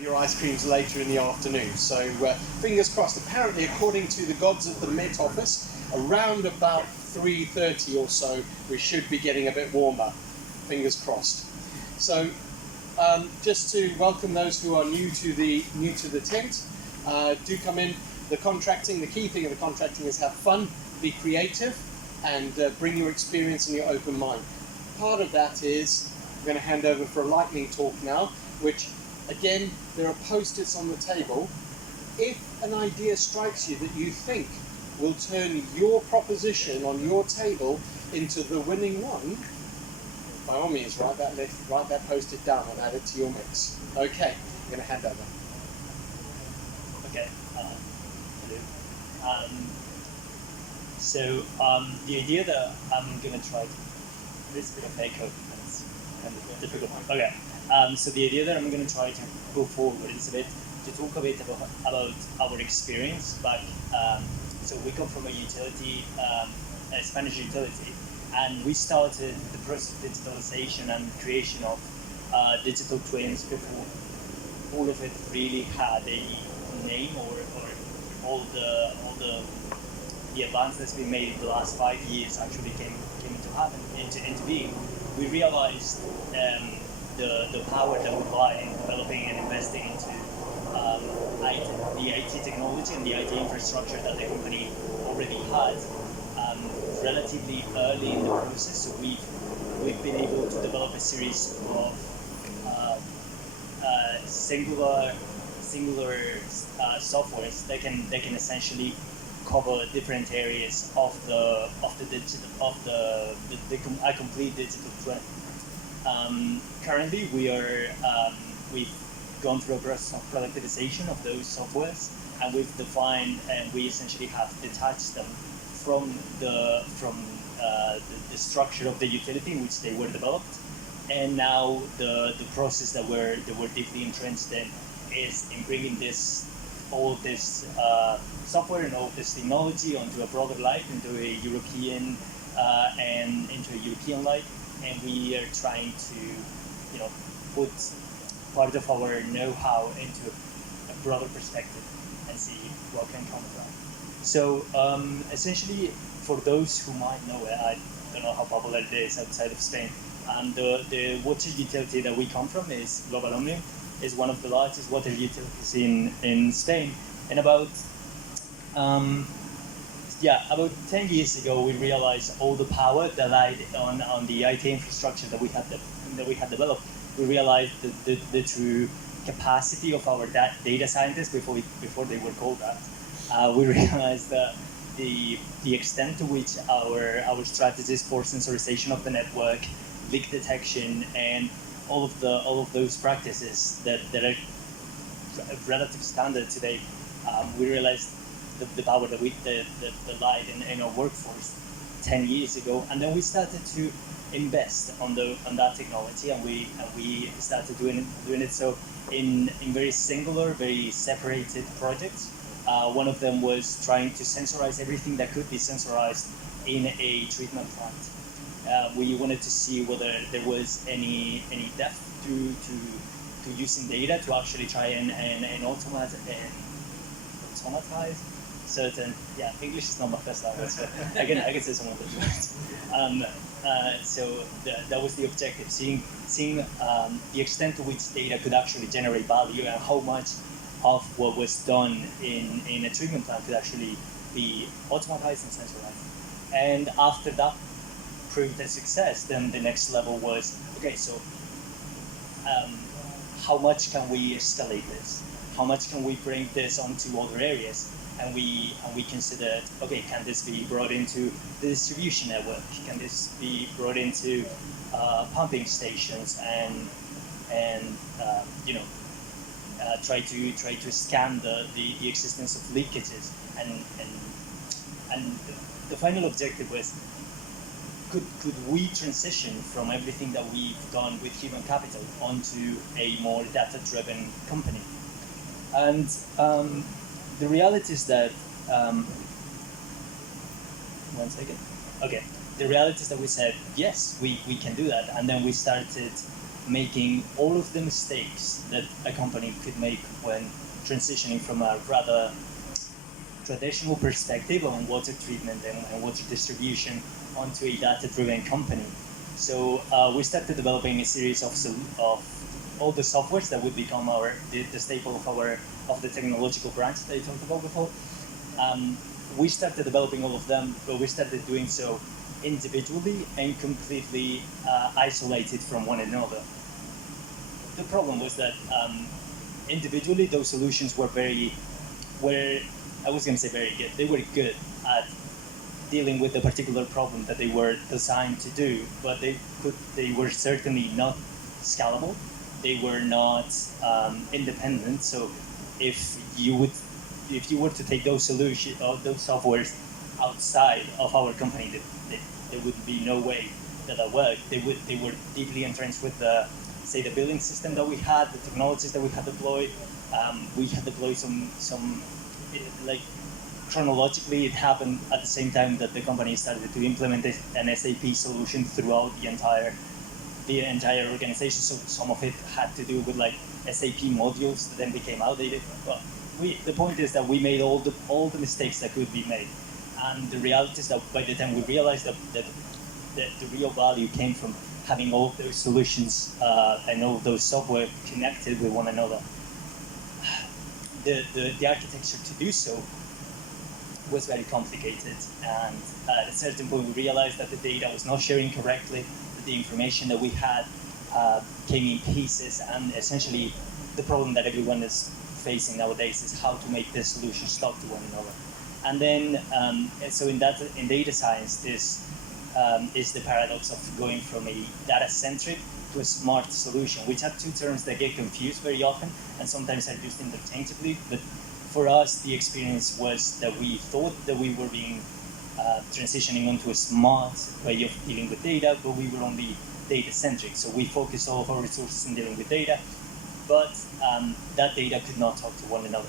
your ice creams later in the afternoon. So fingers crossed. Apparently, according to the gods of the Met Office, around about 3:30 or so, we should be getting a bit warmer. Fingers crossed. So just to welcome those who are new to the tent, do come in. The key thing of the contracting is have fun, be creative, and bring your experience and your open mind. Part of that is I'm going to hand over for a lightning talk now, which again, there are post-its on the table. If an idea strikes you that you think will turn your proposition on your table into the winning one, by all means, write that post-it down and add it to your mix. Okay, I'm going to hand over. Okay. Hello. So the idea that I'm going to try to... There's a bit of echo. It's kind of difficult. Okay. So the idea that I'm going to try to go forward is a bit to talk a bit about our experience back. So we come from a utility, a Spanish utility, and we started the process of digitalization and creation of digital twins before all of it really had a name or all the advance that's been made in the last 5 years actually came into being. We realized the power that we lie in developing and investing into the IT technology and the IT infrastructure that the company already had relatively early in the process. So we've been able to develop a series of singular softwares that can essentially cover different areas of the complete digital twin. Currently, we've gone through a process of productivization of those softwares, and we've defined and we essentially have detached them from the structure of the utility in which they were developed. And now the process that we're deeply entrenched in is in bringing all of this software and all of this technology onto a broader light, into a European light. And we are trying to, put part of our know-how into a broader perspective and see what can come from. So essentially, for those who might know it, I don't know how popular it is outside of Spain. The water utility that we come from is Global Omnium, is one of the largest water utilities in Spain. And about 10 years ago, we realized all the power that lied on the IT infrastructure that we had developed. We realized the true capacity of our data scientists before they were called that. We realized that the extent to which our strategies for sensorization of the network, leak detection, and all of those practices that are relative standard today, we realized the power that lied in our workforce 10 years ago, and then we started to invest on that technology, and we started doing it so in very singular, very separated projects. One of them was trying to sensorize everything that could be sensorized in a treatment plant. We wanted to see whether there was any depth to using data to actually try and automatize certain. Yeah, English is not my first language, but I can say some of the words. So that was the objective: seeing the extent to which data could actually generate value, and how much of what was done in a treatment plant could actually be automatized and sensorized. And after that proved a success, then the next level was, okay, so how much can we escalate this? How much can we bring this onto other areas? And we considered, okay, can this be brought into the distribution network? Can this be brought into pumping stations and try to scan the existence of leakages? And the final objective was, could we transition from everything that we've done with human capital onto a more data-driven company? And the reality is that, one second. Okay. The reality is that we said, yes, we can do that. And then we started making all of the mistakes that a company could make when transitioning from a rather traditional perspective on water treatment and water distribution onto a data-driven company. So we started developing a series of all the softwares that would become the staple of the technological branch that I talked about before. We started developing all of them, but we started doing so individually and completely isolated from one another. The problem was that individually those solutions were I was going to say very good. They were good at dealing with the particular problem that they were designed to do, but they were certainly not scalable. They were not independent. So if you were to take those solutions or those softwares outside of our company, there would be no way that worked. They were deeply entrenched with the billing system that we had, the technologies that we had deployed. We had deployed some like chronologically, it happened at the same time that the company started to implement an SAP solution throughout the entire organization. So some of it had to do with like SAP modules that then became outdated. But the point is that we made all the mistakes that could be made, and the reality is that by the time we realized that the real value came from having all of those solutions and all of those software connected with one another. The architecture to do so was very complicated, and at a certain point we realized that the data was not sharing correctly, that the information that we had came in pieces, and essentially the problem that everyone is facing nowadays is how to make the solutions talk to one another. And then, so in data science, this is the paradox of going from a data-centric to a smart solution, which are two terms that get confused very often and sometimes are used interchangeably. But for us, the experience was that we thought that we were being transitioning onto a smart way of dealing with data, but we were only data-centric. So we focused all of our resources in dealing with data, but that data could not talk to one another.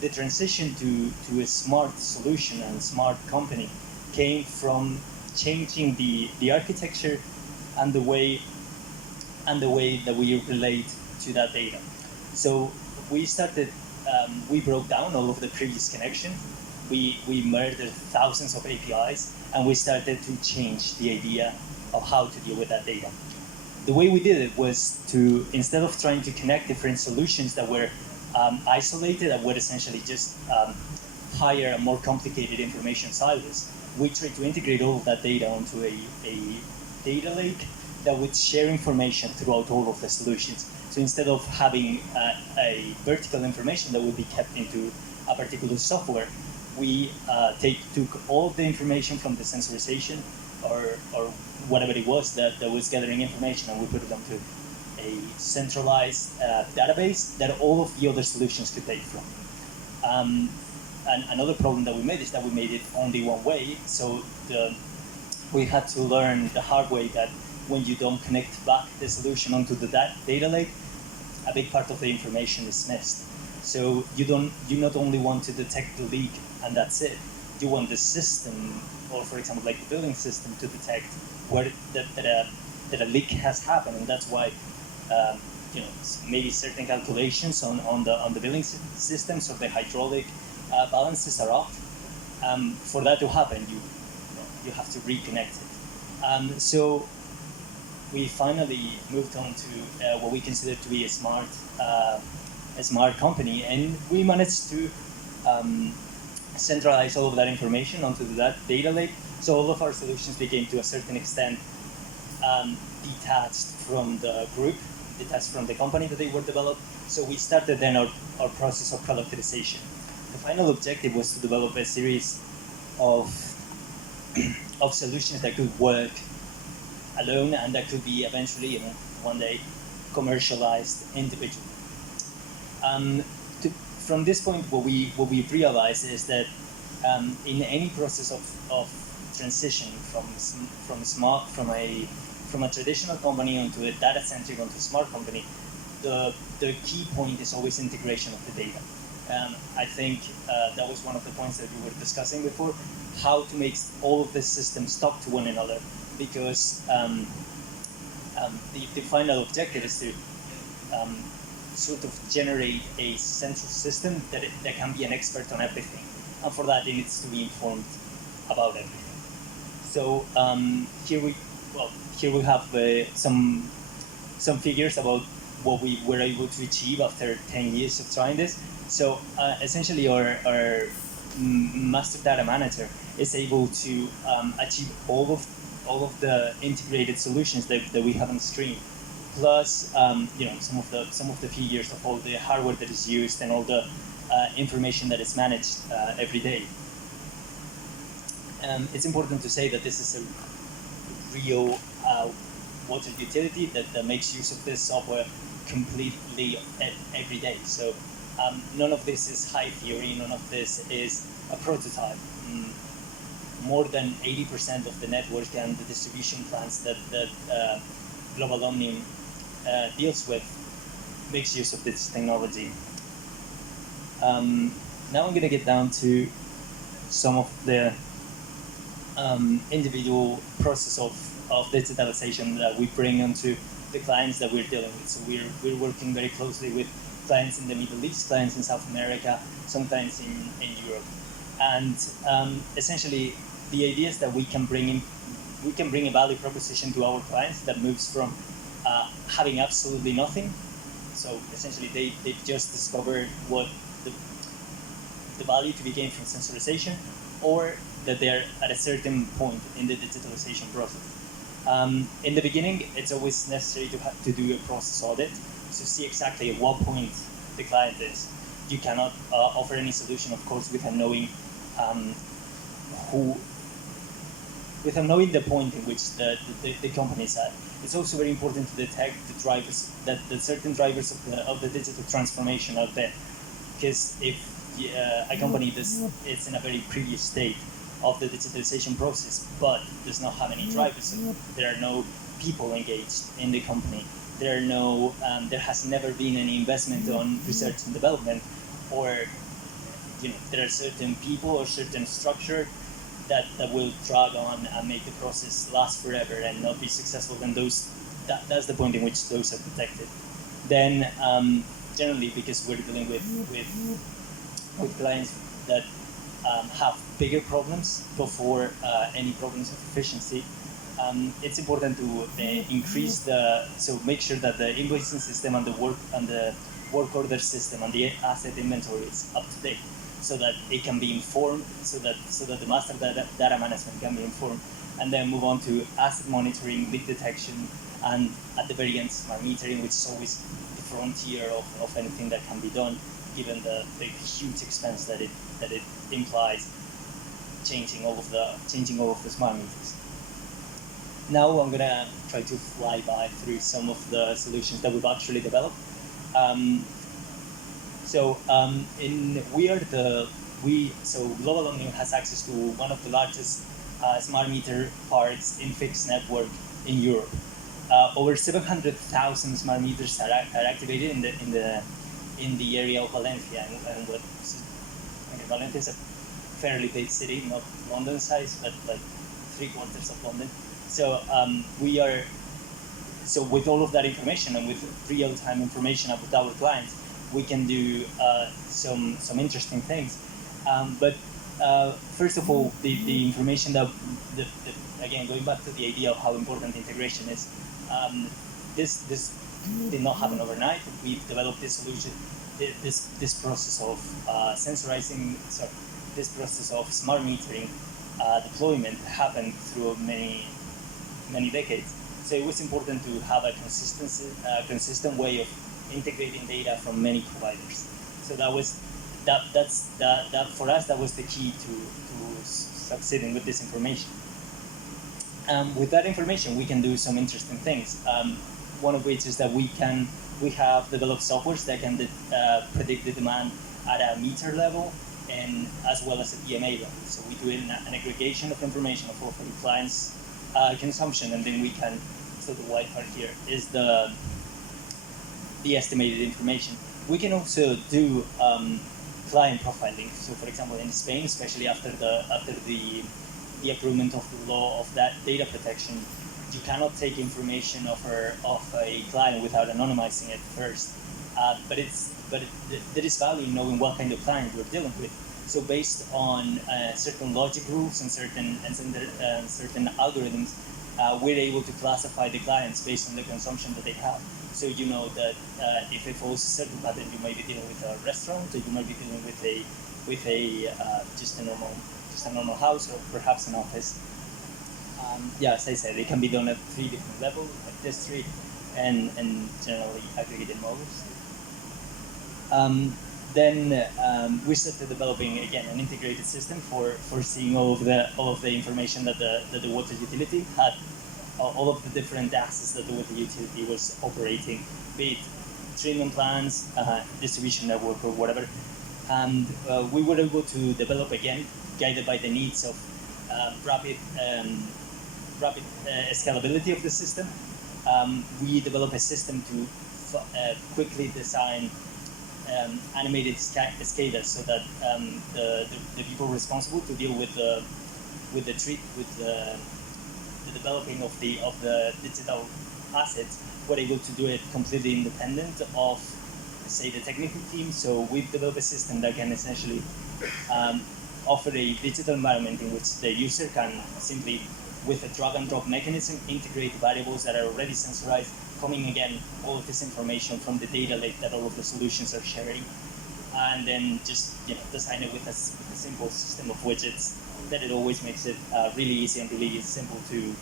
The transition to a smart solution and smart company came from changing the architecture and the way that we relate to that data. So we started, we broke down all of the previous connections. We murdered thousands of APIs, and we started to change the idea of how to deal with that data. The way we did it was to, instead of trying to connect different solutions that were isolated, that would essentially just hire a more complicated information silos, we tried to integrate all of that data onto a data lake that would share information throughout all of the solutions. So instead of having a vertical information that would be kept into a particular software, we took all of the information from the sensorization or whatever it was that was gathering information, and we put it onto a centralized database that all of the other solutions could take from. And another problem that we made is that we made it only one way. So we had to learn the hard way that when you don't connect back the solution onto the data lake, a big part of the information is missed. So you not only want to detect the leak and that's it. You want the system, or for example, like the billing system, to detect where that a leak has happened, and that's why maybe certain calculations on the billing systems of the hydraulic balances are off. For that to happen, you have to reconnect it. So we finally moved on to what we consider to be a smart company, and we managed to centralize all of that information onto that data lake. So all of our solutions became, to a certain extent, detached from the group, detached from the company that they were developed. So we started then our process of productization. The final objective was to develop a series of solutions that could work alone and that could be eventually, one day, commercialized individually. From this point, what we realized is that in any process of transition from a traditional company onto a data-centric, onto a smart company, the key point is always integration of the data. I think that was one of the points that we were discussing before, how to make all of the systems talk to one another, because the final objective is to sort of generate a central system that can be an expert on everything, and for that it needs to be informed about everything. So here we have some figures about what we were able to achieve after 10 years of trying this. So essentially our master data manager is able to achieve all of the integrated solutions that we have on the screen, plus some of the figures of all the hardware that is used and all the information that is managed every day. It's important to say that this is a real water utility that makes use of this software completely every day. So none of this is high theory, none of this is a prototype. More than 80% of the network and the distribution plans that Global Omnium deals with makes use of this technology. Now I'm going to get down to some of the individual process of digitalization that we bring onto the clients that we're dealing with. So we're working very closely with clients in the Middle East, clients in South America, some clients in Europe. And essentially, the idea is that we can bring a value proposition to our clients that moves from having absolutely nothing. So essentially, they've just discovered what the value to be gained from sensorization, or that they're at a certain point in the digitalization process. In the beginning, it's always necessary to do a process audit to see exactly at what point the client is. You cannot offer any solution, of course, without knowing without knowing the point in which the company is at. It's also very important to detect the drivers, that certain drivers of the digital transformation out there. Because if a company is in a very previous state of the digitalization process, but does not have any drivers, there are no people engaged in the company, there has never been any investment on research and development, or there are certain people or certain structure that will drag on and make the process last forever and not be successful, then that's the point in which those are protected. Then generally, because we're dealing with clients that have bigger problems before any problems of efficiency, it's important to make sure that the invoicing system and the work order system and the asset inventory is up to date, so that it can be informed, so that the master data management can be informed, and then move on to asset monitoring, leak detection, and at the very end, smart metering, which is always the frontier of anything that can be done, given the huge expense that it implies changing all of the smart meters. Now I'm gonna try to fly by through some of the solutions that we've actually developed. Global Omnium has access to one of the largest smart meter parks in fixed network in Europe. Over 700,000 smart meters are activated in the area of Valencia, and Valencia is a fairly big city, not London size, but like 3/4 of London. So with all of that information and with real-time information about our clients, we can do some interesting things. But first of all, the information that again, going back to the idea of how important integration is, this did not happen overnight. We've developed this solution, this process of this process of smart metering deployment happened through many decades. So it was important to have a consistent way of integrating data from many providers. So that for us, that was the key to succeeding with this information. With that information, we can do some interesting things. One of which is that we have developed softwares that can predict the demand at a meter level and as well as at EMA level. So we do an aggregation of information of all the clients' consumption, and then we can. So the white part here is the estimated information. We can also do client profiling. So, for example, in Spain, especially after the approval of the law of that data protection, you cannot take information of a client without anonymizing it first. There is value in knowing what kind of client we're dealing with. So based on certain logic rules and certain algorithms, we're able to classify the clients based on the consumption that they have. So you know that if it follows a certain pattern, you might be dealing with a restaurant, or you might be dealing with just a normal house, or perhaps an office. As I said, it can be done at 3 different levels, like district and generally aggregated models. Then we started developing again an integrated system for seeing all of the information that the water utility had, all of the different assets that the water utility was operating, be it treatment plants, distribution network, or whatever. And we were able to develop again, guided by the needs of rapid scalability of the system. We developed a system to quickly design animated scalars, so that the people responsible to deal with the developing of the digital assets were able to do it completely independent of, say, the technical team. So we've developed a system that can essentially offer a digital environment in which the user can simply, with a drag and drop mechanism, integrate variables that are already sensorized, coming again all of this information from the data lake that all of the solutions are sharing, and then just design it with a simple system of widgets that it always makes it really easy and really simple to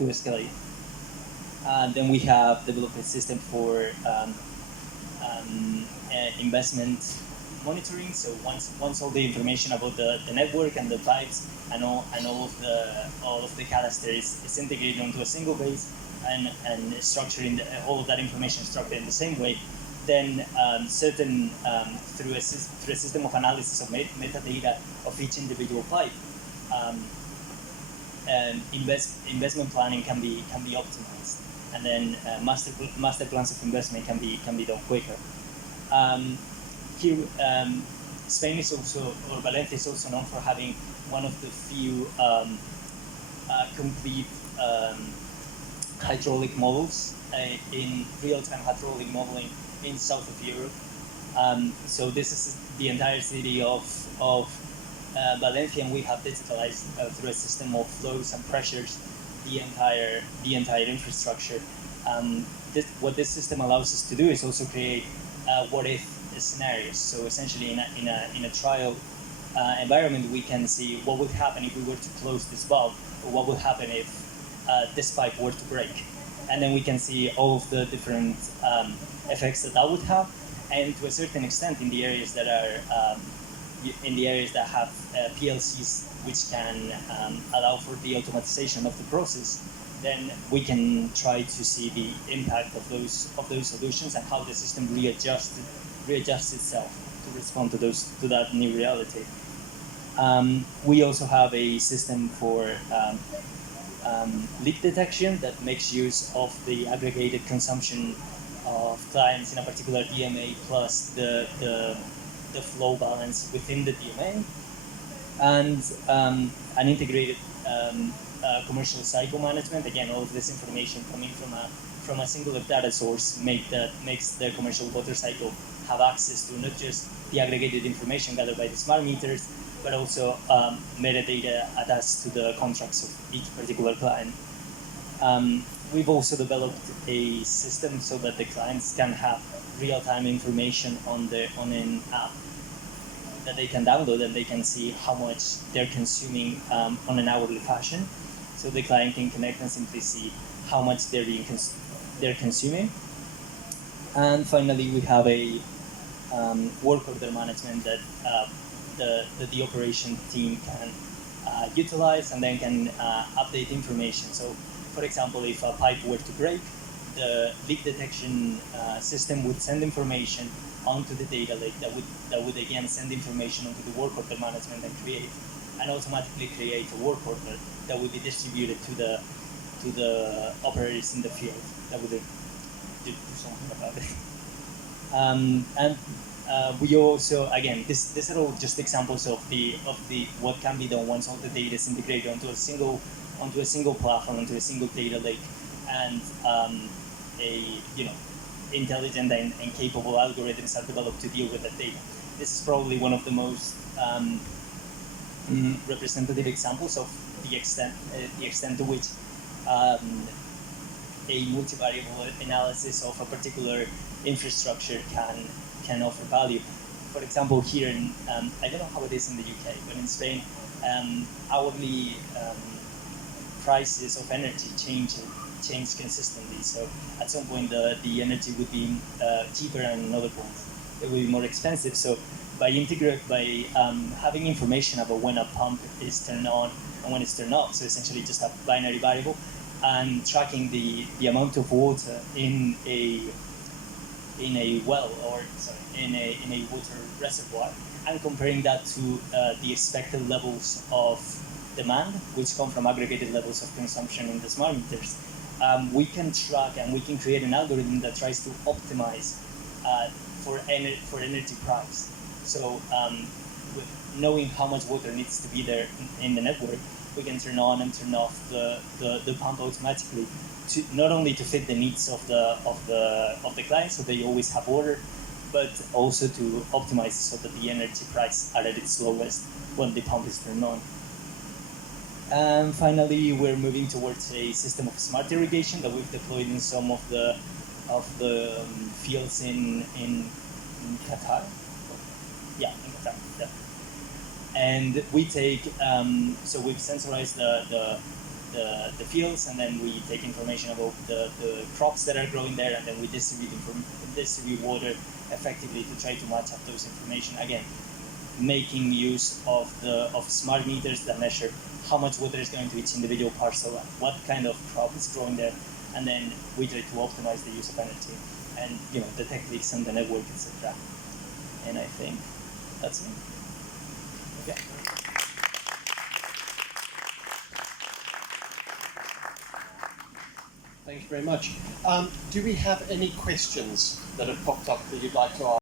escalate. And then we have developed a system for investment monitoring. So once all the information about the network and the pipes and all of the cadaster is integrated onto a single base, and structuring all of that information structured in the same way, then through a system of analysis of metadata of each individual pipe, investment planning can be optimized, and then master plans of investment can be done quicker. Here, Spain is also, or Valencia is also known for having one of the few complete hydraulic models in real-time hydraulic modeling in south of Europe. So this is the entire city of Valencia, and we have digitalized through a system of flows and pressures the entire infrastructure. What this system allows us to do is also create what-if scenarios. So essentially, in a trial environment, we can see what would happen if we were to close this valve, or what would happen if this pipe were to break, and then we can see all of the different effects that would have, and to a certain extent, in the areas that have PLCs which can allow for the automatization of the process, then we can try to see the impact of those solutions and how the system readjusts itself to respond to that new reality. We also have a system for leak detection that makes use of the aggregated consumption of clients in a particular DMA plus the flow balance within the DMA, and an integrated commercial cycle management. Again, all of this information coming from a singular data source makes the commercial water cycle have access to not just the aggregated information gathered by the smart meters, but also metadata attached to the contracts of each particular client. We've also developed a system so that the clients can have real-time information on an app that they can download, and they can see how much they're consuming on an hourly fashion. So the client can connect and simply see how much they're consuming. And finally, we have a work order management that the operation team can utilize, and then can update information. So, for example, if a pipe were to break, the leak detection system would send information onto the data lake that would again send information onto the work order management and automatically create a work order that would be distributed to the operators in the field that would do something about it. We also, again, these are all just examples of the what can be done once all the data is integrated onto a single onto a single platform, onto a single data lake, and a intelligent and capable algorithms are developed to deal with that data. This is probably one of the most representative examples of the extent to which a multivariable analysis of a particular infrastructure can offer value. For example, here in I don't know how it is in the UK, but in Spain, hourly prices of energy change consistently. So at some point the energy would be cheaper, and another point it would be more expensive. So by having information about when a pump is turned on and when it's turned off, so essentially just a binary variable, and tracking the amount of water in a well, or sorry, in a water reservoir, and comparing that to the expected levels of demand, which come from aggregated levels of consumption in the smart meters, we can track and we can create an algorithm that tries to optimize for energy price. So with knowing how much water needs to be there in the network, we can turn on and turn off the pump automatically, to not only to fit the needs of the client, so they always have water, but also to optimize so that the energy price are at its lowest when the pump is turned on. And finally, we're moving towards a system of smart irrigation that we've deployed in some of the fields in Qatar. Yeah, in Qatar. Yeah. And we take so we've sensorized the fields, and then we take information about the crops that are growing there, and then we distribute water effectively to try to match up those information. Again, making use of smart meters that measure how much water is going to each individual parcel, and what kind of crop is growing there, and then we try to optimize the use of energy and detect leaks on the network, etc. And I think that's it. Okay. Thank you very much. Do we have any questions that have popped up that you'd like to ask?